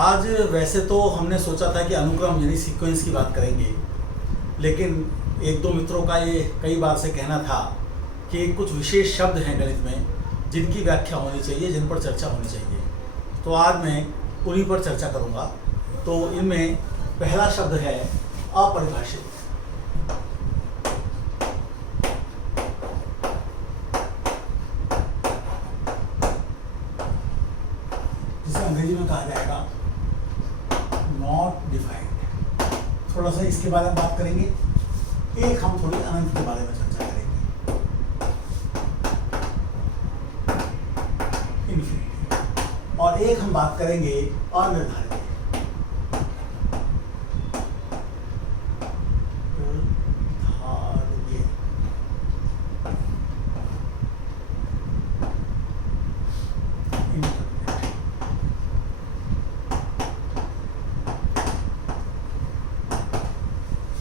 आज वैसे तो हमने सोचा था कि अनुक्रम यानी सीक्वेंस की बात करेंगे, लेकिन एक दो मित्रों का ये कई बार से कहना था कि कुछ विशेष शब्द हैं गणित में जिनकी व्याख्या होनी चाहिए, जिन पर चर्चा होनी चाहिए। तो आज मैं उन्हीं पर चर्चा करूंगा। तो इनमें पहला शब्द है अपरिभाषित। जिसे अंग्रेजी में कहा जाएगा नॉट डिफाइंड। थोड़ा सा इसके बारे में बात करेंगे। एक हम थोड़ी अनंत के बारे में चर्चा करेंगे, इन्फिनिटी, और एक हम बात करेंगे अनिर्धारित।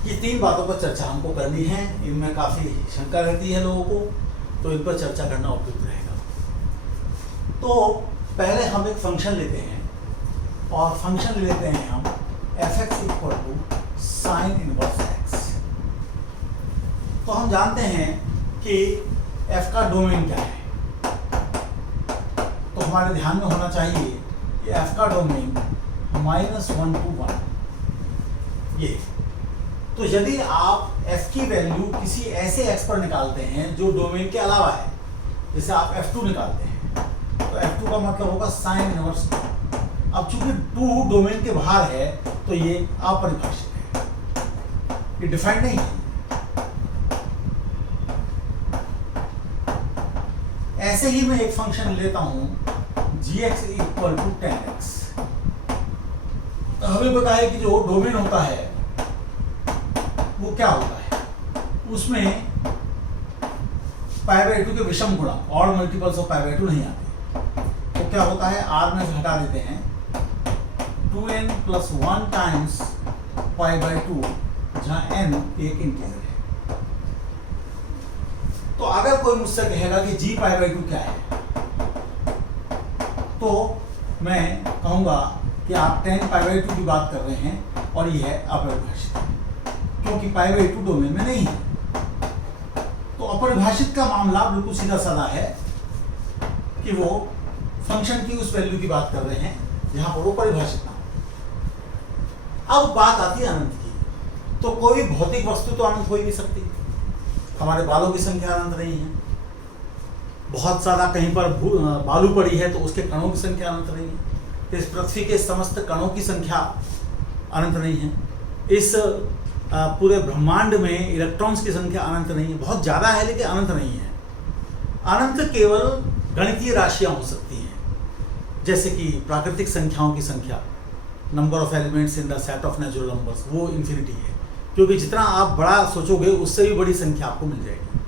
ये तीन बातों पर चर्चा हमको करनी है। इनमें काफ़ी शंका रहती है लोगों को, तो इन पर चर्चा करना उपयुक्त रहेगा। तो पहले हम एक फंक्शन लेते हैं, और फंक्शन लेते हैं हम f(x) = sin इनवर्स x। तो हम जानते हैं कि f का डोमेन क्या है। तो हमारे ध्यान में होना चाहिए कि f का डोमेन -1 to 1 ये। तो यदि आप f की वैल्यू किसी ऐसे x पर निकालते हैं जो डोमेन के अलावा है, जैसे आप f2 निकालते हैं, तो f2 का मतलब होगा sin इनवर्स 2। अब चूंकि 2 डोमेन के बाहर है तो ये अपरिभाषित है, ये डिफाइंड नहीं है। ऐसे ही मैं एक फंक्शन लेता हूं g(x) = 10x। हमें पता है कि जो डोमेन होता है वो क्या होता है, उसमें π/2 के विषम गुणक और मल्टीपल्स ऑफ π/2 नहीं आते। तो क्या होता है, r में से हटा देते हैं 2n + 1 टाइम्स π/2, जहां n एक इंटीजर है। तो अगर कोई मुझसे कहेगा कि g π/2 क्या है, तो मैं कहूंगा कि आप 10 π/2 की बात कर रहे हैं और यह है अपरिभाषित, क्योंकि π/2 डोमेन में नहीं है। तो अपरिभाषित का मामला बिल्कुल सीधा साधा है कि वो फंक्शन की उस वैल्यू की बात कर रहे हैं जहां पर वो परिभाषित ना हो। अब बात आती है अनंत की। तो कोई भौतिक वस्तु तो अनंत हो ही नहीं सकती। हमारे बालों की संख्या अनंत नहीं है। बहुत सारा कहीं पर बालू पड़ी है तो उसके कणों की संख्या अनंत नहीं है। इस पृथ्वी के समस्त कणों की संख्या अनंत नहीं है। इस पूरे ब्रह्मांड में इलेक्ट्रॉन्स की संख्या अनंत नहीं है। बहुत ज़्यादा है लेकिन अनंत नहीं है। अनंत केवल गणितीय राशियां हो सकती हैं, जैसे कि प्राकृतिक संख्याओं की संख्या, number of elements in the set of natural numbers, वो इन्फिनिटी है, क्योंकि जितना आप बड़ा सोचोगे उससे भी बड़ी संख्या आपको मिल जाएगी।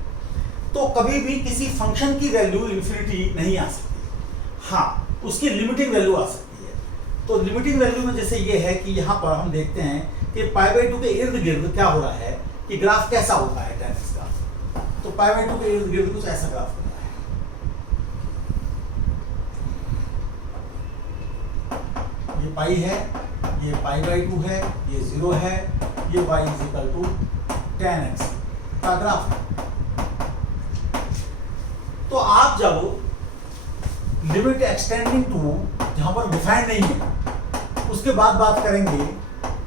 तो कभी भी किसी फंक्शन की वैल्यू इन्फिनिटी नहीं आ सकती। हाँ, उसकी लिमिटिंग वैल्यू आ सकती है। तो लिमिटिंग वैल्यू में जैसे ये है कि यहाँ पर हम देखते हैं कि π/2 के इर्द गिर्द क्या हो रहा है कि ग्राफ कैसा होता है 10x का। तो π/2 के इर्द गिर्द कुछ ऐसा ग्राफ होता है। ये पाई है, ये π/2 है, ये 0 है, ये y = 10x का ग्राफ है। तो आप जब लिमिट एक्सटेंडिंग टू जहां पर डिफाइंड नहीं है उसके बाद बात करेंगे,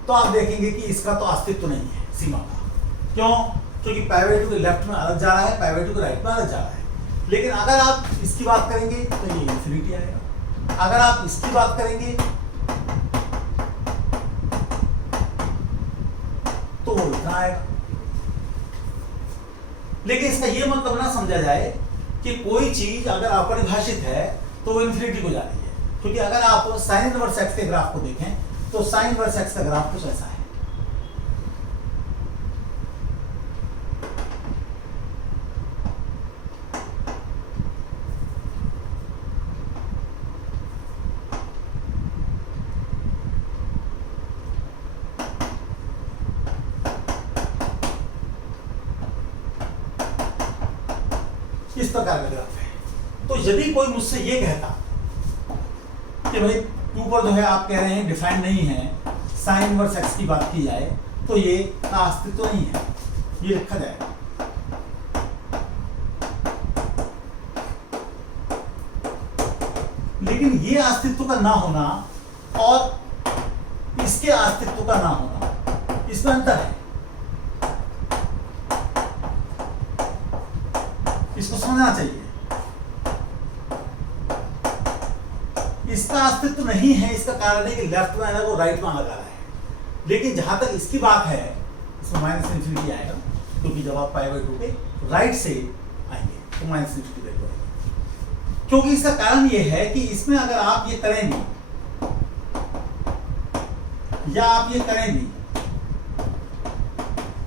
तो आप देखेंगे कि इसका तो अस्तित्व नहीं है सीमा का। क्यों? क्योंकि π/2 के लेफ्ट में अलग जा रहा है, π/2 के राइट में अलग जा रहा है। लेकिन अगर आप इसकी बात करेंगे तो ये इन्फिनिटी आएगा। अगर आप इसकी बात करेंगे तो वो इतना आएगा। लेकिन इसका ये मतलब ना समझा जाए कि कोई चीज अगर अपरिभाषित है तो वो इन्फिनिटी को जा रही है। क्योंकि अगर आप sin इनवर्स x के ग्राफ को देखें तो sin इनवर्स x का ग्राफ कुछ ऐसा है। इस प्रकार का ग्राफ है। तो यदि कोई मुझसे ये कहता कि भाई 2 पर जो है आप कह रहे हैं डिफाइंड नहीं है, साइन इनवर्स x की बात की जाए तो ये का अस्तित्व तो नहीं है, ये लिखा जाएगा। लेकिन ये अस्तित्व का ना होना और इसके अस्तित्व का ना होना, इसमें अंतर है, इसको समझना चाहिए। इसका अस्तित्व नहीं है, इसका कारण है कि लेफ्ट में अलग और राइट में अलग आ रहा है। लेकिन जहां तक इसकी बात है, इसमें माइनस इन्फिनिटी आएगा, क्योंकि जब आप π/2 पे राइट से आएंगे तो माइनस इन्फिनिटी वैल्यू आएगी। क्योंकि इसका कारण ये है कि इसमें अगर आप ये करेंगे या आप ये करेंगे,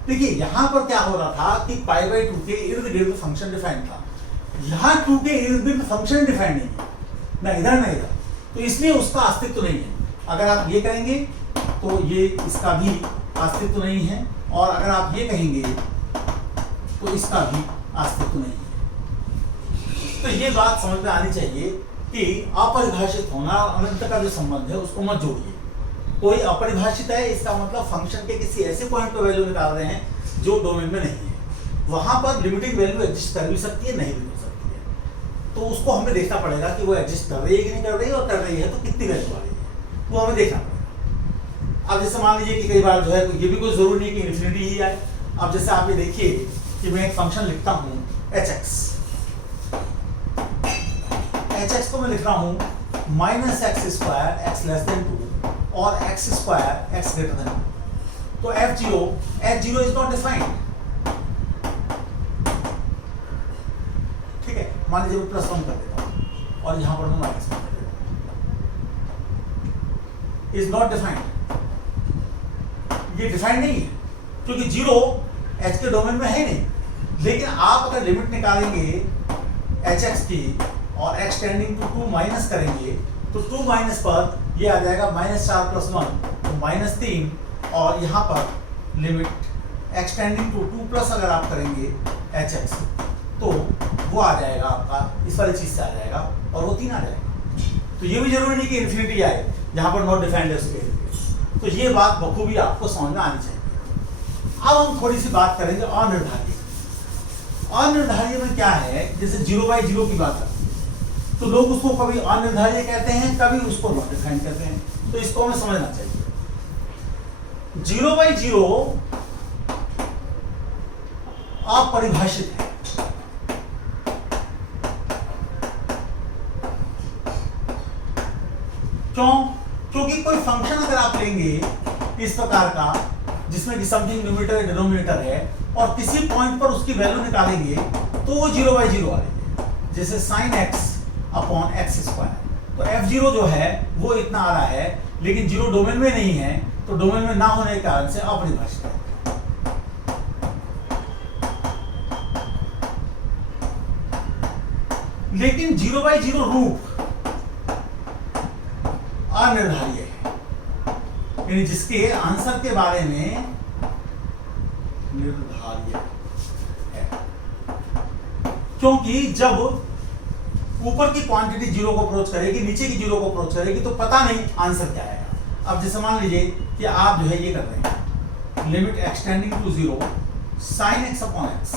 देखिए यहां पर क्या हो रहा था कि π/2 के इर्द गिर्द फंक्शन डिफाइंड था, यहां 2 के इर्द गिर्द फंक्शन डिफाइंड नहीं है, ना इधर ना इधर, तो इसलिए उसका अस्तित्व नहीं है। अगर आप ये करेंगे तो ये इसका भी अस्तित्व नहीं है, और अगर आप ये कहेंगे तो इसका भी अस्तित्व नहीं है। तो ये बात समझ में आनी चाहिए कि अपरिभाषित होना और अनंत का जो संबंध है उसको मत जोड़िए। कोई अपरिभाषित है, इसका मतलब फंक्शन के किसी ऐसे पॉइंट पर वैल्यू निकाल रहे हैं जो डोमेन में नहीं है, वहां पर लिमिटिंग वैल्यू एग्जिस्ट कर भी सकती है, नहीं भी हो सकती है। तो उसको हमें देखना पड़ेगा कि वो एग्जिस्ट कर रही है कि नहीं कर रही है, और कर रही है तो कितनी वैल्यू आ रही है, वो हमें देखना पड़ेगा। अब जैसे मान लीजिए कि कई बार जो है ये भी कोई जरूरी नहीं कि इन्फिनिटी ही आए। अब जैसे आप ये देखिए कि मैं एक फंक्शन लिखता हूं hx, hx को मैं लिख रहा हूं -x² x <2 और x² x greater than 2। तो f0 इज नॉट डिफाइंड, ठीक है। मान लीजिए मैं +1 कर देता हूं और यहां पर मैं -1 कर देता हूं, इज नॉट डिफाइंड, ये डिफाइंड नहीं है क्योंकि 0 h के डोमेन में है नहीं। लेकिन आप अगर लिमिट निकालेंगे hx की और x टेंडिंग टू 2 माइनस करेंगे तो 2 माइनस पर ये आ जाएगा -4 + 1 तो -3, और यहाँ पर limit x tending to 2 plus अगर आप करेंगे hx तो वो आ जाएगा आपका इस वाली चीज से आ जाएगा और वो 3 आ जाएगा। तो ये भी जरूरी नहीं कि इन्फिनिटी आए जहां पर नॉट डिफाइंड है उसके। तो ये बात बखूबी आपको समझ में आनी चाहिए। अब हम थोड़ी सी बात करेंगे अनिर्धारित। अनिर्धारित में क्या है, जैसे 0/0 की बात है तो लोग उसको कभी अनिर्धारित कहते हैं, कभी उसको नॉट डिफाइंड कहते हैं, तो इसको हमें समझना चाहिए। 0/0 अपरिभाषित है, क्यों? क्योंकि कोई फंक्शन अगर आप लेंगे इस प्रकार का जिसमें कि समथिंग न्यूमरेटर डिनोमिनेटर है और किसी पॉइंट पर उसकी वैल्यू निकालेंगे तो वो 0/0 आ रही है, जैसे sin x अपॉन x²। तो f0 जो है वो इतना आ रहा है, लेकिन 0 डोमेन में नहीं है, तो डोमेन में ना होने के कारण से अपरिभाषित है। लेकिन 0/0 रूप अनिर्धारित है, यानी जिसके आंसर के बारे में निर्धारित है, क्योंकि जब ऊपर की क्वांटिटी 0 को अप्रोच करेगी, नीचे की 0 को अप्रोच करेगी, तो पता नहीं आंसर क्या आएगा। अब जैसे मान लीजिए कि आप जो है ये कर रहे हैं limit x tending to 0 sin x upon x,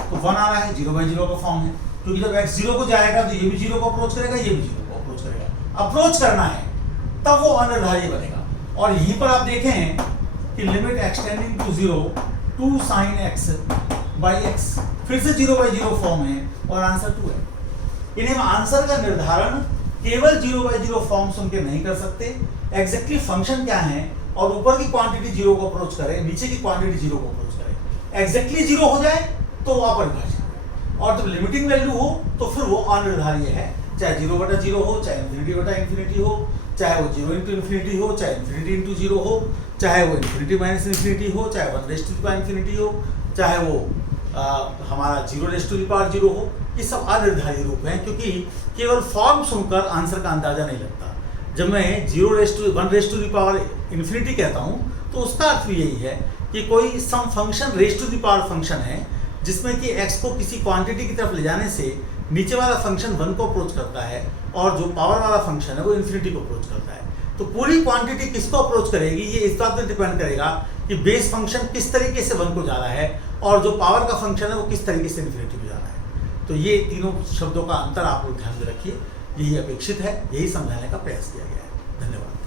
तो 1 आ रहा है, 0/0 का फॉर्म है, क्योंकि जब x 0 को जाएगा तो ये भी 0 को अप्रोच करेगा, ये भी 0 को अप्रोच करेगा। अप्रोच करना है तब वो अनिर्धारित बनेगा। और यहीं पर आप देखें कि limit x tending to 0 2 sin x by x फिर से 0/0 फॉर्म है और आंसर 2 है। इन्हें हम आंसर का निर्धारण केवल 0/0 फॉर्म सुन के नहीं कर सकते, एग्जैक्टली फंक्शन क्या है और ऊपर की क्वांटिटी 0 को अप्रोच करे, नीचे की क्वांटिटी 0 को अप्रोच करे, एग्जैक्टली 0 हो जाए तो वो अपरिभाषित है, और जब लिमिटिंग वैल्यू हो तो फिर वो अनिर्धारित है, चाहे 0/0 हो, चाहे ∞/∞ हो, चाहे वो 0 × ∞ हो, चाहे ∞ × 0 हो, चाहे वो ∞−∞ हो, चाहे 1∞ हो, चाहे वो हमारा 0∞ हो, ये सब अनिर्धारित रूप हैं, क्योंकि केवल फॉर्म सुनकर आंसर का अंदाजा नहीं लगता। जब मैं 0∞ कहता हूँ तो उसका अर्थ भी यही है कि कोई some function raise to the power function है जिसमें कि x को किसी क्वांटिटी की तरफ ले जाने से नीचे वाला फंक्शन 1 को अप्रोच करता है और जो पावर वाला फंक्शन है वो इन्फिनिटी को अप्रोच करता है। तो पूरी क्वांटिटी किसको अप्रोच करेगी, ये इस बात पर डिपेंड करेगा कि बेस फंक्शन किस तरीके से 1 को जा रहा है और जो पावर का फंक्शन है वो किस तरीके से इन्फिनिटी को जा रहा है। तो ये तीनों शब्दों का अंतर आप लोग ध्यान में रखिए, यही अपेक्षित है, यही समझाने का प्रयास किया गया है। धन्यवाद।